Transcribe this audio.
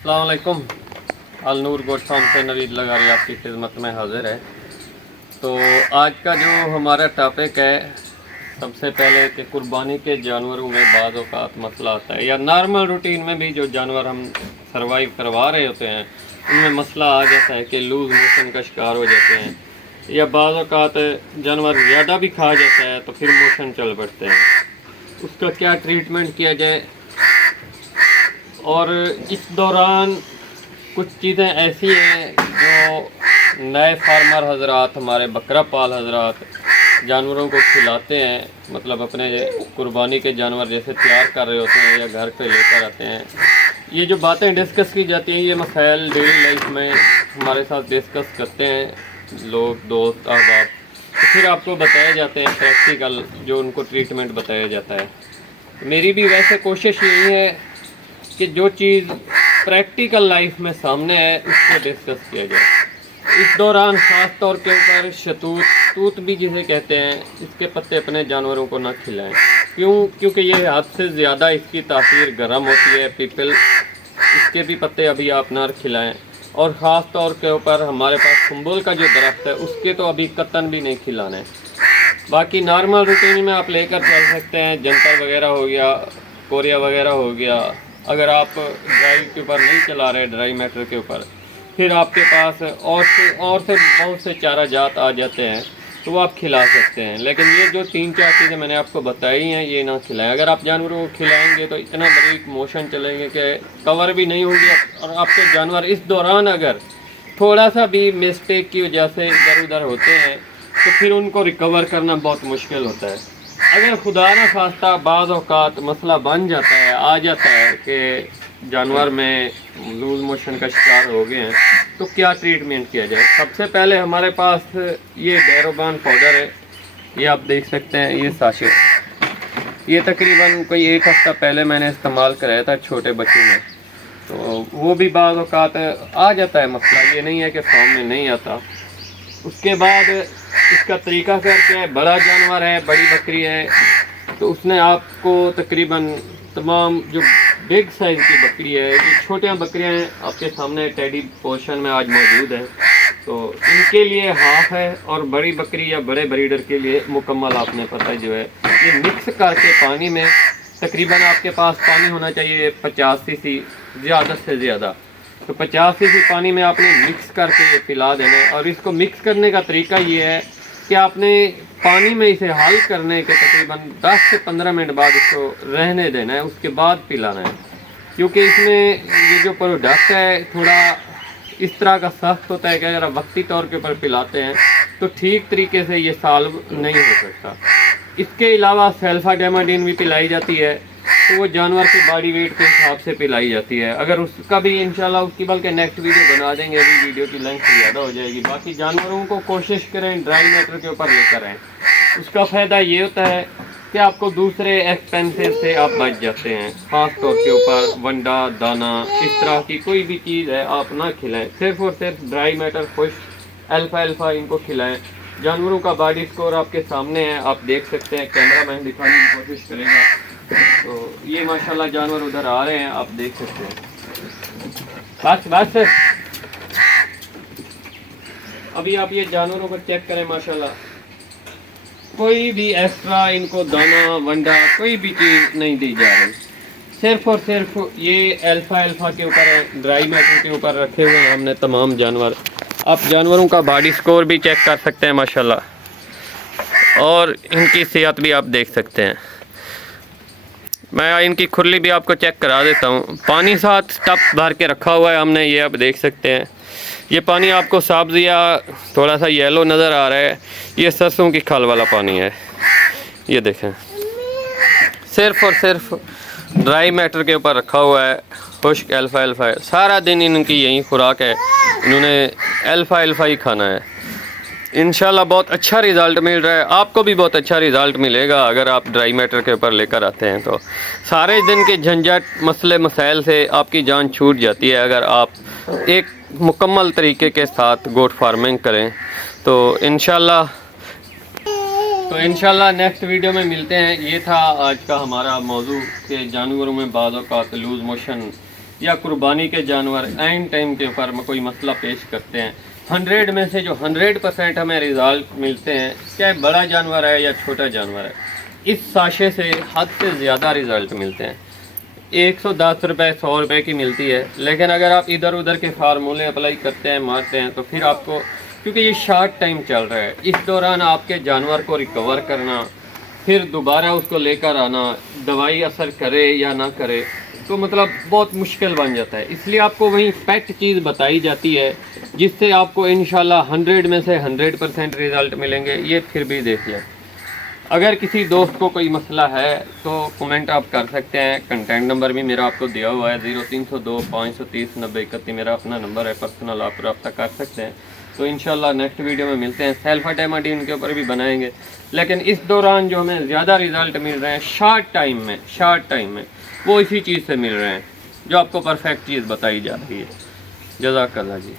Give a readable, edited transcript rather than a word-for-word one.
अस्सलाम वालेकुम। अल नूर goat farm से नवीद लगारी आपकी खिदमत में हाजिर है। तो आज का जो हमारा टॉपिक है, सबसे पहले कि कुर्बानी के जानवरों में बाज़ औक़ात मसला आता है, या नॉर्मल रूटीन में भी जो जानवर हम सर्वाइव करवा रहे होते हैं उनमें मसला आ जाता है कि लूज़ मोशन का शिकार हो जाते हैं, या बाज़ औक़ात जानवर ज़्यादा भी खा जाता है तो फिर मोशन चल पड़ते हैं। उसका क्या ट्रीटमेंट किया जाए, और इस दौरान कुछ चीज़ें ऐसी हैं जो नए फार्मर हजरात, हमारे बकरा पाल हजरात जानवरों को खिलाते हैं, मतलब अपने कुर्बानी के जानवर जैसे तैयार कर रहे होते हैं या घर पे लेकर आते हैं। ये जो बातें डिस्कस की जाती हैं, ये मसाइल डेली लाइफ में हमारे साथ डिस्कस करते हैं लोग, दोस्त अहबाब, तो फिर आपको बताए जाते हैं प्रैक्टिकल, जो उनको ट्रीटमेंट बताया जाता है। मेरी भी वैसे कोशिश यही है कि जो चीज़ प्रैक्टिकल लाइफ में सामने है उसको डिस्कस किया जाए। इस दौरान ख़ास तौर के ऊपर शतूत, तूत भी जिसे कहते हैं, इसके पत्ते अपने जानवरों को ना खिलाएं। क्योंकि ये हद से ज़्यादा इसकी तासीर गर्म होती है। पीपल, इसके भी पत्ते अभी आप ना खिलाएं। और ख़ास तौर के ऊपर हमारे पास कुंबल का जो दरख्त है उसके तो अभी कतन भी नहीं खिलाने। बाकी नॉर्मल रूटीन में आप लेकर चल सकते हैं, जंतर वगैरह हो गया, कोरिया वगैरह हो गया। अगर आप ड्राई के ऊपर नहीं चला रहे, ड्राई मैटर के ऊपर, फिर आपके पास और से बहुत से चारा जात आ जाते हैं तो वो आप खिला सकते हैं। लेकिन ये जो 3-4 चीज़ें मैंने आपको बताई हैं, ये ना खिलाएं। अगर आप जानवरों को खिलाएंगे तो इतना बारीक मोशन चलेंगे कि कवर भी नहीं होंगे, और आपके जानवर इस दौरान अगर थोड़ा सा भी मिस्टेक की वजह से इधर उधर होते हैं तो फिर उनको रिकवर करना बहुत मुश्किल होता है। अगर खुदा न खास्ता बाज़ औक़ात मसला बन जाता है, आ जाता है कि जानवर में लूज़ मोशन का शिकार हो गए हैं, तो क्या ट्रीटमेंट किया जाए। सबसे पहले हमारे पास ये डैरोबान पाउडर है, ये आप देख सकते हैं, ये साशे, ये तकरीबन कोई 1 हफ़्ता पहले मैंने इस्तेमाल कराया था छोटे बच्चों में, तो वो भी बाज़ औक़ात आ जाता है मसला, ये नहीं है कि फॉर्म में नहीं आता। उसके बाद इसका तरीका क्या है, बड़ा जानवर है, बड़ी बकरी है, तो उसने आपको तकरीबन तमाम जो बिग साइज़ की बकरी है, जो छोटियाँ बकरियाँ हैं आपके सामने टेडी पोर्शन में आज मौजूद है, तो इनके लिए हाफ है, और बड़ी बकरी या बड़े ब्रीडर के लिए मुकम्मल आपने पता जो है ये मिक्स करके पानी में, तकरीबन आपके पास पानी होना चाहिए 50 सीसी, ज़्यादा से ज़्यादा, तो 50 सीसी पानी में आपने मिक्स करके ये पिला देना है। और इसको मिक्स करने का तरीका ये है कि आपने पानी में इसे हल करने के तकरीबन 10 से 15 मिनट बाद इसको रहने देना है, उसके बाद पिलाना है। क्योंकि इसमें ये जो प्रोडक्ट है थोड़ा इस तरह का सख्त होता है कि अगर आप वक्ती तौर के ऊपर पिलाते हैं तो ठीक तरीके से ये सॉल्व नहीं हो सकता। इसके अलावा सल्फाडामाइडिन भी पिलाई जाती है, तो वो जानवर के बॉडी वेट के हिसाब से पिलाई जाती है। अगर उसका भी इंशाल्लाह उसकी बल्कि नेक्स्ट वीडियो बना देंगे, अभी वीडियो की लेंथ ज़्यादा हो जाएगी। बाकी जानवरों को कोशिश करें ड्राई मैटर के ऊपर लेकर आएँ, उसका फ़ायदा ये होता है कि आपको दूसरे एक्सपेंसेस से आप बच जाते हैं। ख़ास तौर के ऊपर वंडा, दाना, इस तरह की कोई भी चीज़ है आप ना खिलाएँ, सिर्फ़ और सिर्फ ड्राई मैटर, खुश्क अल्फ़ा इनको खिलाएँ। जानवरों का बॉडी स्कोर आपके सामने है, आप देख सकते हैं, कैमरा मैन दिखाने की कोशिश करेगा, तो ये माशाल्लाह जानवर उधर आ रहे हैं, आप देख सकते हैं। बस अभी आप ये जानवरों को चेक करें, माशाल्लाह कोई भी एक्स्ट्रा इनको दाना वंडा कोई भी चीज़ नहीं दी जा रही, सिर्फ और सिर्फ ये अल्फ़ा के ऊपर, ड्राई मैटर के ऊपर रखे हुए हैं हमने तमाम जानवर। आप जानवरों का बॉडी स्कोर भी चेक कर सकते हैं माशाल्लाह, और इनकी सेहत भी आप देख सकते हैं। मैं इनकी खुरली भी आपको चेक करा देता हूँ। पानी साथ टप भर के रखा हुआ है हमने, ये आप देख सकते हैं। ये पानी आपको सब्ज़ या थोड़ा सा येलो नज़र आ रहा है, ये सरसों की खल वाला पानी है। ये देखें, सिर्फ़ और सिर्फ ड्राई मैटर के ऊपर रखा हुआ है, खुश्क अल्फ़ा है। सारा दिन इनकी यही खुराक है, इन्होंने अल्फ़ा ही खाना है। इंशाल्लाह बहुत अच्छा रिज़ल्ट मिल रहा है, आपको भी बहुत अच्छा रिज़ल्ट मिलेगा अगर आप ड्राई मैटर के ऊपर लेकर आते हैं। तो सारे दिन के झंझट, मसले मसाइल से आपकी जान छूट जाती है अगर आप एक मुकम्मल तरीके के साथ गोट फार्मिंग करें। तो इंशाल्लाह नेक्स्ट वीडियो में मिलते हैं। ये था आज का हमारा मौजू कि जानवरों में बाज़ औक़ात लूज़ मोशन या कुर्बानी के जानवर एंड टाइम के ऊपर कोई मसला पेश करते हैं, 100 में से जो 100% हमें रिज़ल्ट मिलते हैं, चाहे बड़ा जानवर है या छोटा जानवर है, इस साशे से हद से ज़्यादा रिज़ल्ट मिलते हैं। 110 रुपये 100 रुपये की मिलती है, लेकिन अगर आप इधर उधर के फार्मूले अप्लाई करते हैं, मारते हैं, तो फिर आपको, क्योंकि ये शॉर्ट टाइम चल रहा है, इस दौरान आपके जानवर को रिकवर करना, फिर दोबारा उसको लेकर आना, दवाई असर करे या ना करे, तो मतलब बहुत मुश्किल बन जाता है। इसलिए आपको वही फैक्ट चीज़ बताई जाती है जिससे आपको इंशाल्लाह 100 में से 100% रिज़ल्ट मिलेंगे। ये फिर भी देखिए, अगर किसी दोस्त को कोई मसला है तो कमेंट आप कर सकते हैं। कंटेंट नंबर भी मेरा आपको दिया हुआ है, 0302 530 90 31 मेरा अपना नंबर है, पर्सनल आप रब्ता कर सकते हैं। तो इंशाल्लाह नेक्स्ट वीडियो में मिलते हैं। सेल्फा डेमाडीन के ऊपर भी बनाएंगे, लेकिन इस दौरान जो हमें ज़्यादा रिज़ल्ट मिल रहे हैं शॉर्ट टाइम में वो इसी चीज़ से मिल रहे हैं जो आपको परफेक्ट चीज़ बताई जा रही है। जज़ाकल्लाह जी।